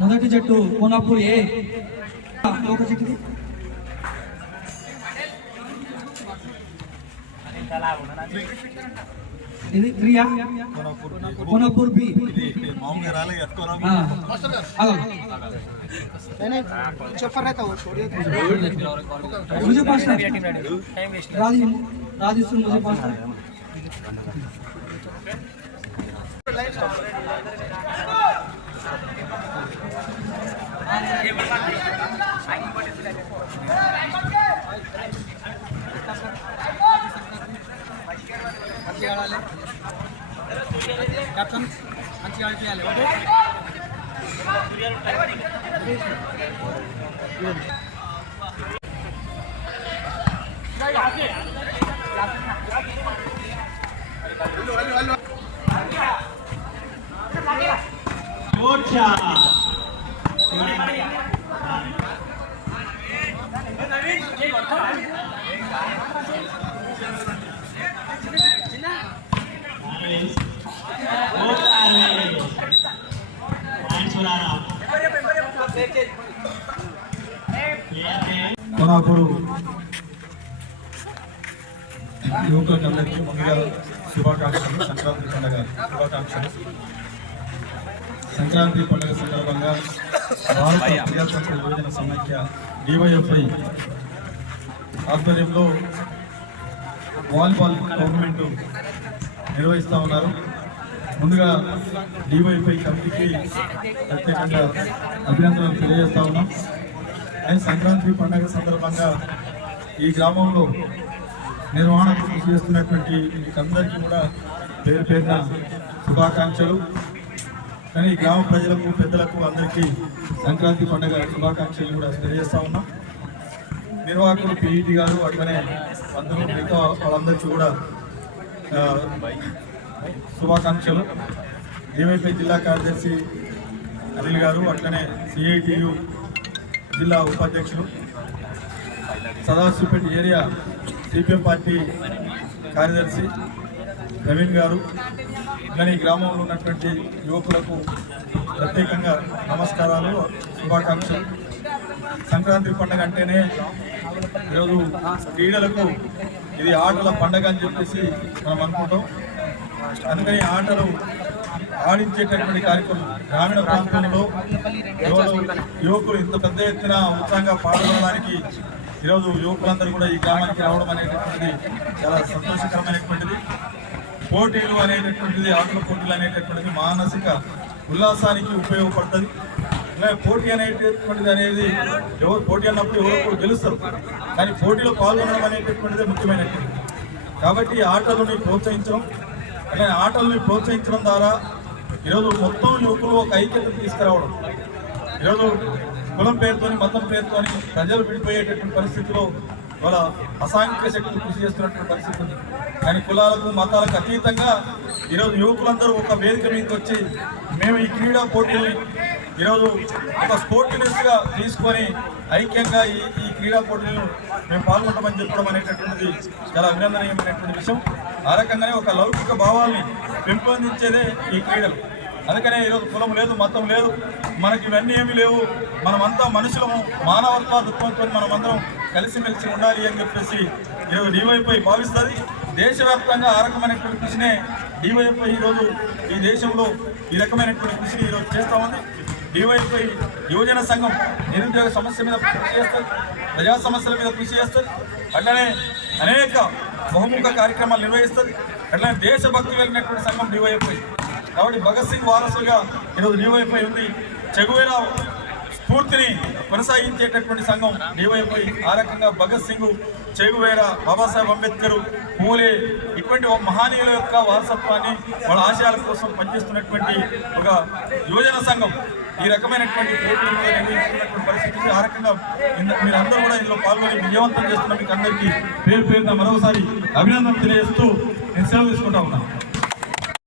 మొదటి జట్టు కోనాపూర్ ఏ ఒక జట్టుది ఇది ప్రియా కోనాపూర్ బి మామూలుగా రాలేదు मुझे पास राजी सुन मुझे पास कैप्टन మంచి ఆడాలి ఓకే కోనాపూర్ యువకులందరికీ ముందుగా శుభాకాంక్షలు. సంక్రాంతి పండుగ శుభాకాంక్షలు. సంక్రాంతి పండుగ సందర్భంగా భారత ప్రజాతంత్ర యువజన సమైక్య డివైఎఫ్ఐ ఆధ్వర్యంలో వాలీబాల్ టోర్నమెంట్ నిర్వహిస్తూ ఉన్నారు. ముందుగా డివైఎఫ్ఐ కమిటీకి ప్రత్యేకంగా అభినందనలు తెలియజేస్తా ఉన్నాం. అండ్ సంక్రాంతి పండుగ సందర్భంగా ఈ గ్రామంలో నిర్వహణకు కృషి చేస్తున్నటువంటి మీకందరికీ కూడా పేరు పేరున శుభాకాంక్షలు. కానీ ఈ గ్రామ ప్రజలకు పెద్దలకు అందరికీ సంక్రాంతి పండుగ శుభాకాంక్షలు కూడా తెలియజేస్తా ఉన్నాం. నిర్వాహకులు పిఈటి గారు అట్లనే అందరూ మిగతా వాళ్ళందరికీ కూడా శుభాకాంక్షలు. డివైఎఫ్ఐ జిల్లా కార్యదర్శి అనిల్ గారు అట్లనే సిఐటియు జిల్లా ఉపాధ్యక్షులు సదాశివపేట ఏరియా సిపిఎం పార్టీ కార్యదర్శి ప్రవీణ్ గారు ఇట్లనే ఈ గ్రామంలో ఉన్నటువంటి యువకులకు ప్రత్యేకంగా నమస్కారాలు, శుభాకాంక్షలు. సంక్రాంతి పండుగ అంటేనే ఈరోజు క్రీడలకు ఇది ఆటల పండుగ అని చెప్పేసి మనం అనుకుంటాం. అందుకని ఆటలు ఆడించేటటువంటి కార్యక్రమం గ్రామీణ ప్రాంతంలో యువకులు ఇంత పెద్ద ఎత్తున ఉత్సాహంగా పాల్గొనడానికి ఈరోజు యువకులందరూ కూడా ఈ గ్రామానికి రావడం అనేటటువంటిది చాలా సంతోషకరమైనటువంటిది. పోటీలు అనేటటువంటిది, ఆటల పోటీలు అనేటటువంటిది మానసిక ఉల్లాసానికి ఉపయోగపడుతుంది. ఇలా పోటీ అనేటటువంటిది అనేది ఎవరు పోటీ అన్నప్పుడు ఎవరు గెలుస్తారు, కానీ పోటీలో పాల్గొనడం అనేటటువంటిది ముఖ్యమైనటువంటిది. కాబట్టి ఆటలని ప్రోత్సహించడం, అలాగే ఆటలని ప్రోత్సహించడం ద్వారా ఈరోజు మొత్తం యువకులు ఒక ఐక్యత తీసుకురావడం. ఈరోజు కులం పేరుతోని, మతం పేరుతోని ప్రజలు విడిపోయేటటువంటి పరిస్థితిలో వాళ్ళ అసాంఘిక శక్తులు కృషి చేస్తున్నటువంటి పరిస్థితి ఉంది. కానీ కులాలకు మతాలకు అతీతంగా ఈరోజు యువకులందరూ ఒక వేదిక మీదకి వచ్చి మేము ఈ క్రీడా పోటీల్ని ఈరోజు ఒక స్పోర్టినెస్గా తీసుకొని ఐక్యంగా ఈ క్రీడా పోటీలను మేము పాల్గొంటామని చెప్పడం అనేటటువంటిది చాలా అభినందనీయమైనటువంటి విషయం. ఆ రకంగానే ఒక లౌకిక భావాల్ని పెంపొందించేదే ఈ క్రీడలు. అందుకనే ఈరోజు కులం లేదు, మతం లేదు, మనకి ఇవన్నీ ఏమీ లేవు, మనమంతా మనుషులము, మానవత్వ దృక్పథంతో మనమందరం కలిసిమెలిసి ఉండాలి అని చెప్పేసి ఈరోజు డివైఎఫ్ఐ భావిస్తుంది. దేశవ్యాప్తంగా ఆ రకమైనటువంటి కృషినే డివైఎఫ్ఐ ఈరోజు ఈ దేశంలో ఈ రకమైనటువంటి కృషిని ఈరోజు చేస్తూ ఉంది. డివైఎఫ్ఐ యువజన సంఘం నిరుద్యోగ సమస్య మీద కృషి చేస్తుంది, ప్రజా సమస్యల మీద కృషి చేస్తుంది, అట్లనే అనేక బహుముఖ కార్యక్రమాలు నిర్వహిస్తుంది. అట్లనే దేశభక్తి కలిగినటువంటి సంఘం డివైఎఫ్ఐ. కాబట్టి భగత్ సింగ్ వారసుగా ఈరోజు డివైఎఫ్ఐ ఉంది. చెగువేరా స్ఫూర్తిని కొనసాగించేటటువంటి సంఘం డివైఎఫ్ఐ. ఆ రకంగా భగత్ సింగ్, చెగువేరా, బాబాసాహెబ్ అంబేద్కర్, పూలే ఇటువంటి మహనీయుల యొక్క వారసత్వాన్ని వాళ్ళ ఆశయాల కోసం పనిచేస్తున్నటువంటి ఒక యువజన సంఘం ఈ రకమైనటువంటి పోటీలు నిర్వహిస్తున్నటువంటి పరిస్థితి. ఆ రకంగా మీరందరూ కూడా ఇందులో పాల్గొని విజయవంతం చేస్తున్న మీకు అందరికీ పేరు పేరున మరొకసారి అభినందనలు తెలియజేస్తూ నేను సెలవు తీసుకుంటా ఉన్నాను.